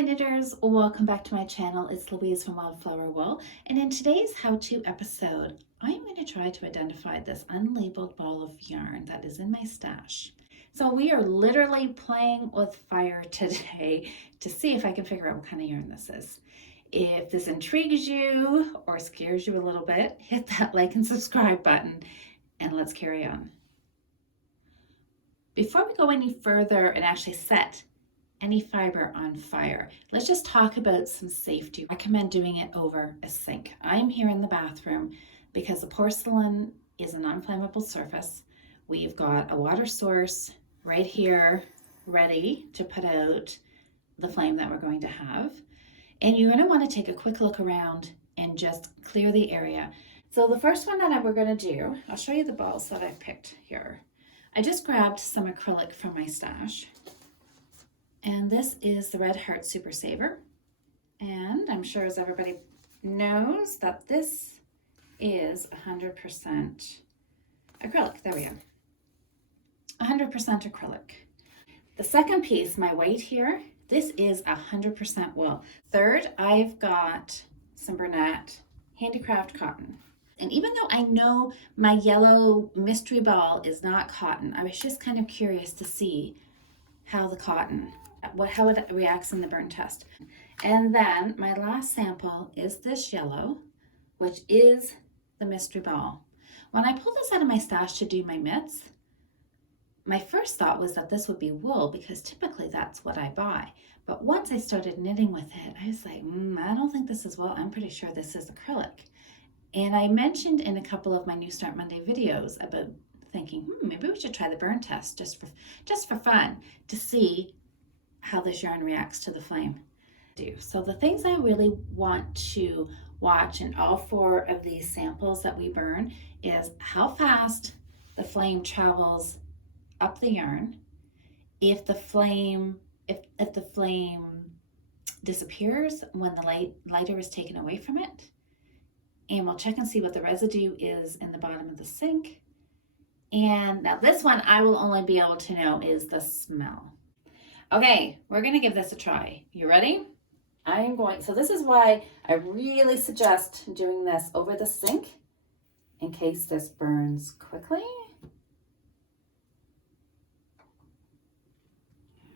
Hi knitters, welcome back to my channel. It's Louise from Wildflower Wool, and in today's how-to episode, I'm going to try to identify this unlabeled ball of yarn that is in my stash. So we are literally playing with fire today to see if I can figure out what kind of yarn this is. If this intrigues you or scares you a little bit, hit that like and subscribe button and let's carry on. Before we go any further and actually set any fiber on fire, let's just talk about some safety. I recommend doing it over a sink. I'm here in the bathroom because the porcelain is a non-flammable surface. We've got a water source right here ready to put out the flame that we're going to have. And you're going to want to take a quick look around and just clear the area. So the first one that we're going to do, I'll show you the balls that I've picked here. I just grabbed some acrylic from my stash. And this is the Red Heart Super Saver. And I'm sure as everybody knows that this is 100% acrylic. There we go. 100% acrylic. The second piece, my white here, this is 100% wool. Third, I've got some Bernat Handicraft cotton. And even though I know my yellow mystery ball is not cotton, I was just kind of curious to see how the cotton, how it reacts in the burn test. And then my last sample is this yellow, which is the mystery ball. When I pulled this out of my stash to do my mitts, my first thought was that this would be wool because typically that's what I buy. But once I started knitting with it, I was like, I don't think this is wool. I'm pretty sure this is acrylic. And I mentioned in a couple of my New Start Monday videos about thinking, maybe we should try the burn test just for fun to see how this yarn reacts to the flame. So the things I really want to watch in all 4 of these samples that we burn is how fast the flame travels up the yarn, if the flame disappears when the lighter is taken away from it, and we'll check and see what the residue is in the bottom of the sink. And now this one I will only be able to know is the smell. Okay, we're gonna give this a try. You ready? So this is why I really suggest doing this over the sink in case this burns quickly.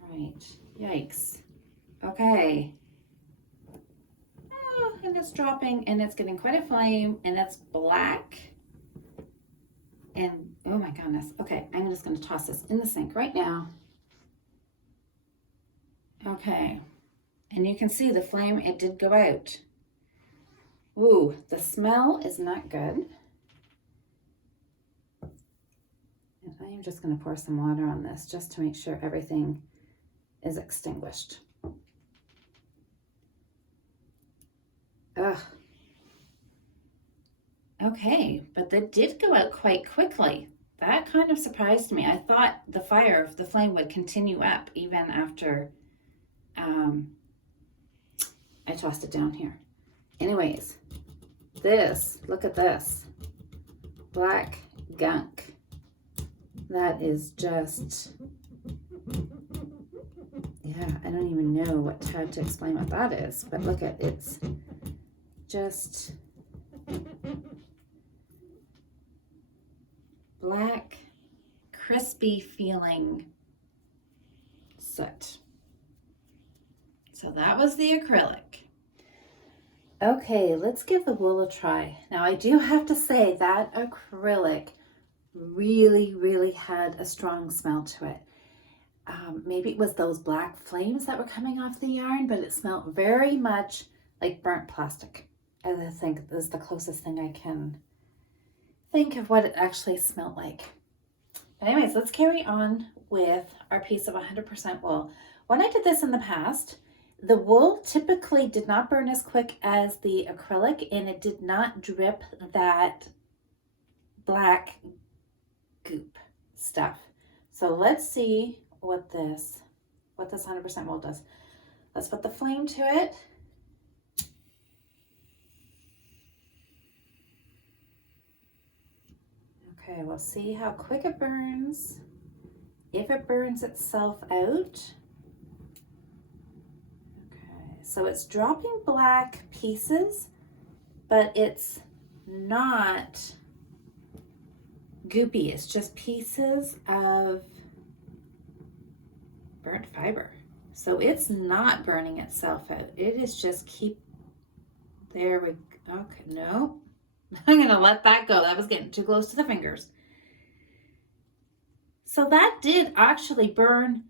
All right, yikes. Okay. Oh, and it's dropping and it's getting quite a flame and it's black. And oh my goodness. Okay, I'm just gonna toss this in the sink right now. Okay, and you can see the flame, it did go out. Ooh, the smell is not good. And I am just gonna pour some water on this just to make sure everything is extinguished. Ugh. Okay, but that did go out quite quickly. That kind of surprised me. I thought the flame would continue up even after I tossed it down here. Anyways, look at this. Black gunk. That is just, yeah, I don't even know how to explain what that is, but look at it's just black, crispy feeling soot. So that was the acrylic. Okay, let's give the wool a try. Now I do have to say that acrylic really had a strong smell to it. Maybe it was those black flames that were coming off the yarn, but it smelled very much like burnt plastic. I think this is the closest thing I can think of what it actually smelled like. But anyways, let's carry on with our piece of 100% wool. When I did this in the past, the wool typically did not burn as quick as the acrylic, and it did not drip that black goop stuff. So let's see what this 100% wool does. Let's put the flame to it. Okay, we'll see how quick it burns. If it burns itself out. Okay. so it's dropping black pieces, but it's not goopy. It's just pieces of burnt fiber. So it's not burning itself out. It is just there we go. Okay, no. I'm gonna let that go. That was getting too close to the fingers. So that did actually burn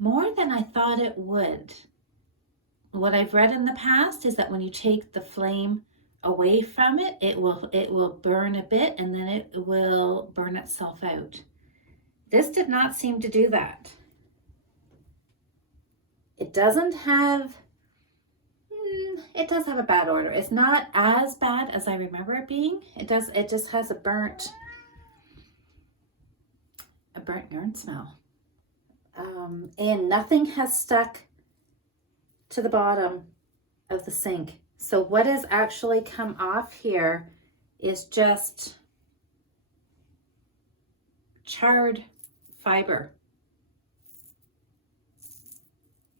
more than I thought it would. What I've read in the past is that when you take the flame away from it, it will burn a bit and then it will burn itself out. This did not seem to do that. It doesn't have, it does have a bad odor. It's not as bad as I remember it being. It just has a burnt yarn smell. And nothing has stuck to the bottom of the sink. So what has actually come off here is just charred fiber.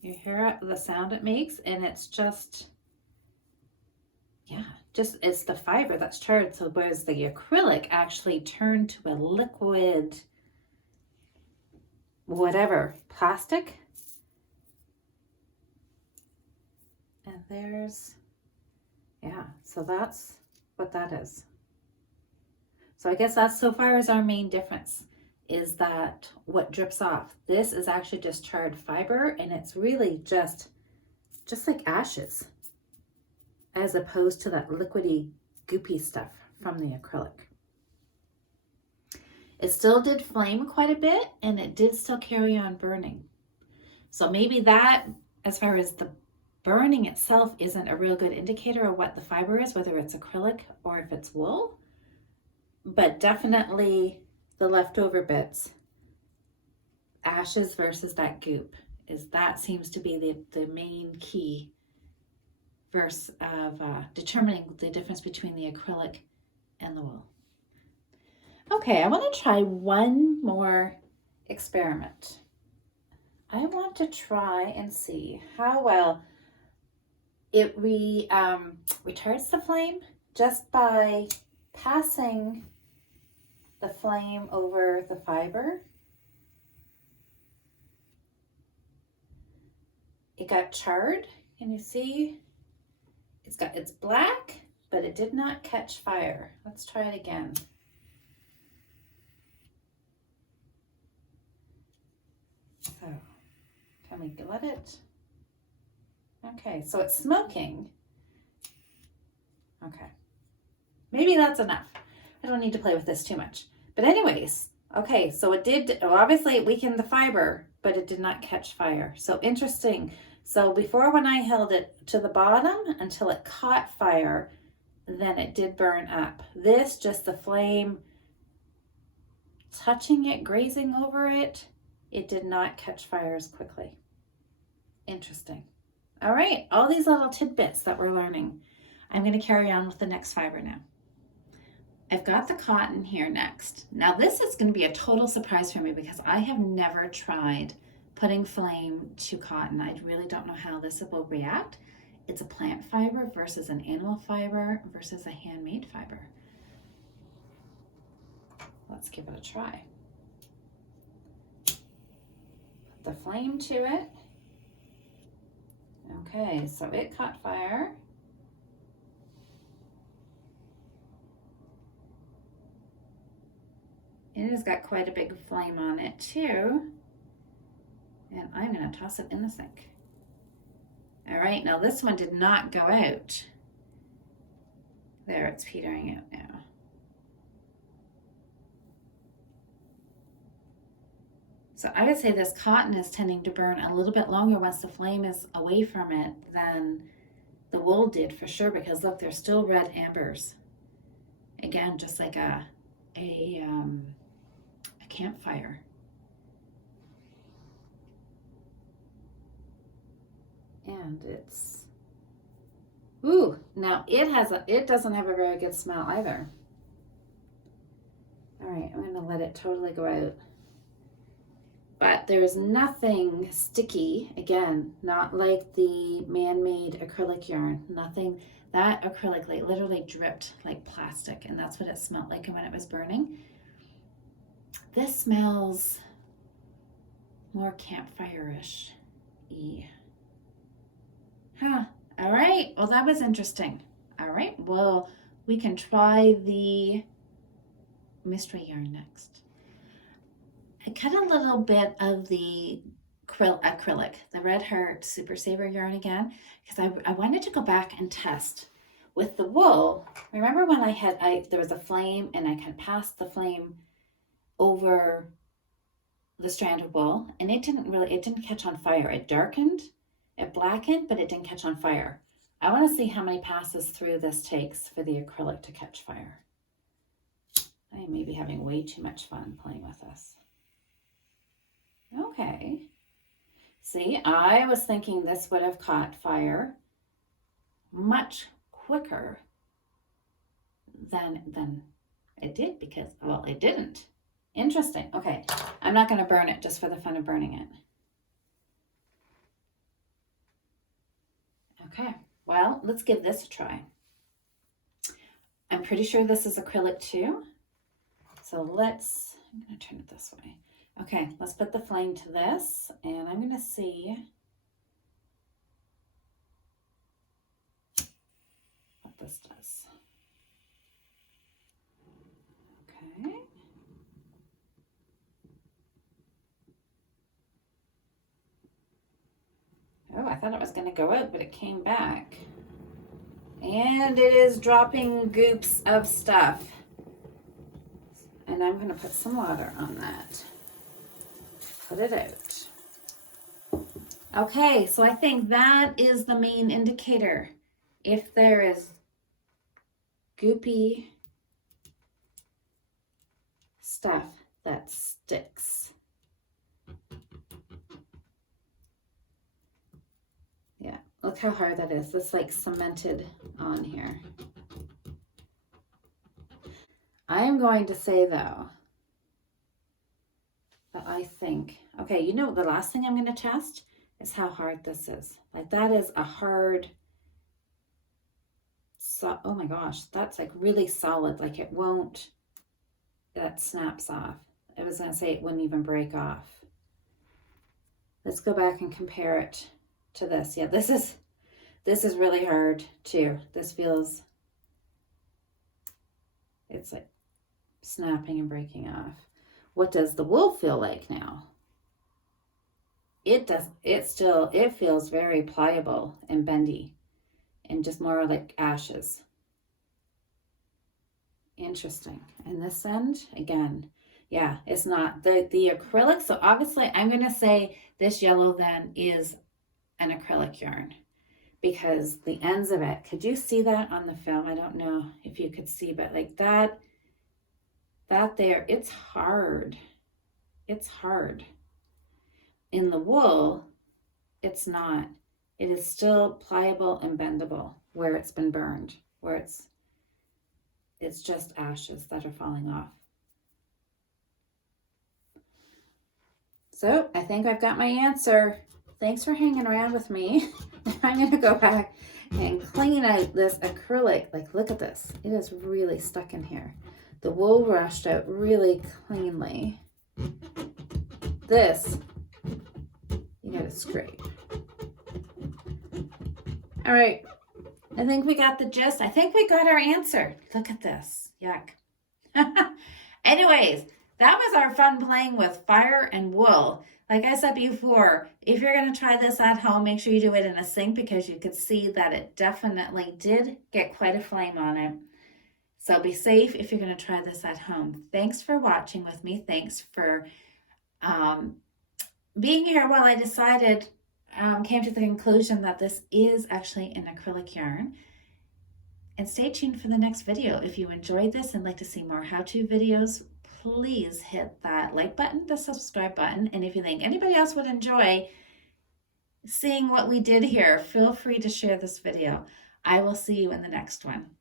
You hear the sound it makes, and it's just, yeah, it's the fiber that's charred. So whereas the acrylic actually turned to a liquid, whatever, plastic. And there's, yeah, so that's what that is. So I guess that's so far as our main difference, is that what drips off. This is actually just charred fiber, and it's really just like ashes, as opposed to that liquidy, goopy stuff from the acrylic. It still did flame quite a bit, and it did still carry on burning. So maybe that, as far as the burning itself, isn't a real good indicator of what the fiber is, whether it's acrylic or if it's wool. But definitely the leftover bits, ashes versus that goop, that seems to be the main key verse of determining the difference between the acrylic and the wool. Okay, I want to try one more experiment. I want to try and see how well it retards the flame just by passing the flame over the fiber. It got charred. Can you see? It's black, but it did not catch fire. Let's try it again. So, can we let it? Okay, so it's smoking. Okay, maybe that's enough. I don't need to play with this too much. But anyways, okay, so it did, obviously it weakened the fiber, but it did not catch fire. So interesting. So before, when I held it to the bottom until it caught fire, then it did burn up. This, just the flame touching it, grazing over it, it did not catch fire as quickly. Interesting. All right, all these little tidbits that we're learning. I'm going to carry on with the next fiber now. I've got the cotton here next. Now this is going to be a total surprise for me because I have never tried putting flame to cotton. I really don't know how this will react. It's a plant fiber versus an animal fiber versus a handmade fiber. Let's give it a try. Put the flame to it. Okay, so it caught fire. It has got quite a big flame on it too. And I'm going to toss it in the sink. All right, now this one did not go out. There, it's petering out now. So I would say this cotton is tending to burn a little bit longer once the flame is away from it than the wool did, for sure, because look, there's still red ambers. Again, just like a campfire. And it's, ooh, now it doesn't have a very good smell either. All right, I'm gonna let it totally go out. but there's nothing sticky. Again, not like the man-made acrylic yarn, nothing. That acrylic like literally dripped like plastic, and that's what it smelled like when it was burning. This smells more campfire-ish. Huh. All right. Well, that was interesting. All right. Well, we can try the mystery yarn next. I cut a little bit of the acrylic, the Red Heart Super Saver yarn again, because I wanted to go back and test with the wool. Remember when there was a flame and I kind of passed the flame over the strand of wool, and it didn't catch on fire. It darkened, it blackened, but it didn't catch on fire. I want to see how many passes through this takes for the acrylic to catch fire. I may be having way too much fun playing with this. Okay. See, I was thinking this would have caught fire much quicker than it did because, well, it didn't. Interesting. Okay, I'm not going to burn it just for the fun of burning it. Okay, well, let's give this a try. I'm pretty sure this is acrylic too. So I'm going to turn it this way. Okay, let's put the flame to this, and I'm going to see what this does. Okay. Oh, I thought it was going to go out, but it came back. And it is dropping goops of stuff. And I'm going to put some water on that. Put it out. Okay, so I think that is the main indicator. If there is goopy stuff that sticks. Yeah, look how hard that is. That's like cemented on here. I am going to say though, that I think, okay, you know, the last thing I'm going to test is how hard this is. Like that is a hard, oh my gosh, that's like really solid. Like it won't, that snaps off. I was going to say it wouldn't even break off. Let's go back and compare it to this. Yeah, this is really hard too. This feels, it's like snapping and breaking off. What does the wool feel like now? It feels very pliable and bendy and just more like ashes. Interesting. And this end, again, yeah, it's not the acrylic. So obviously I'm going to say this yellow then is an acrylic yarn because the ends of it, could you see that on the film? I don't know if you could see, but like that there, it's hard. It's hard. In the wool, it's not. It is still pliable and bendable where it's been burned, where it's just ashes that are falling off. So I think I've got my answer. Thanks for hanging around with me. I'm going to go back and clean out this acrylic. Like, look at this. It is really stuck in here. The wool rushed out really cleanly. This, you gotta scrape. All right, I think we got the gist. I think we got our answer. Look at this, yuck. Anyways, that was our fun playing with fire and wool. Like I said before, if you're gonna try this at home, make sure you do it in a sink because you could see that it definitely did get quite a flame on it. So be safe if you're going to try this at home. Thanks for watching with me. Thanks for being here while I came to the conclusion that this is actually an acrylic yarn. And stay tuned for the next video. If you enjoyed this and like to see more how-to videos, please hit that like button, the subscribe button. And if you think anybody else would enjoy seeing what we did here, feel free to share this video. I will see you in the next one.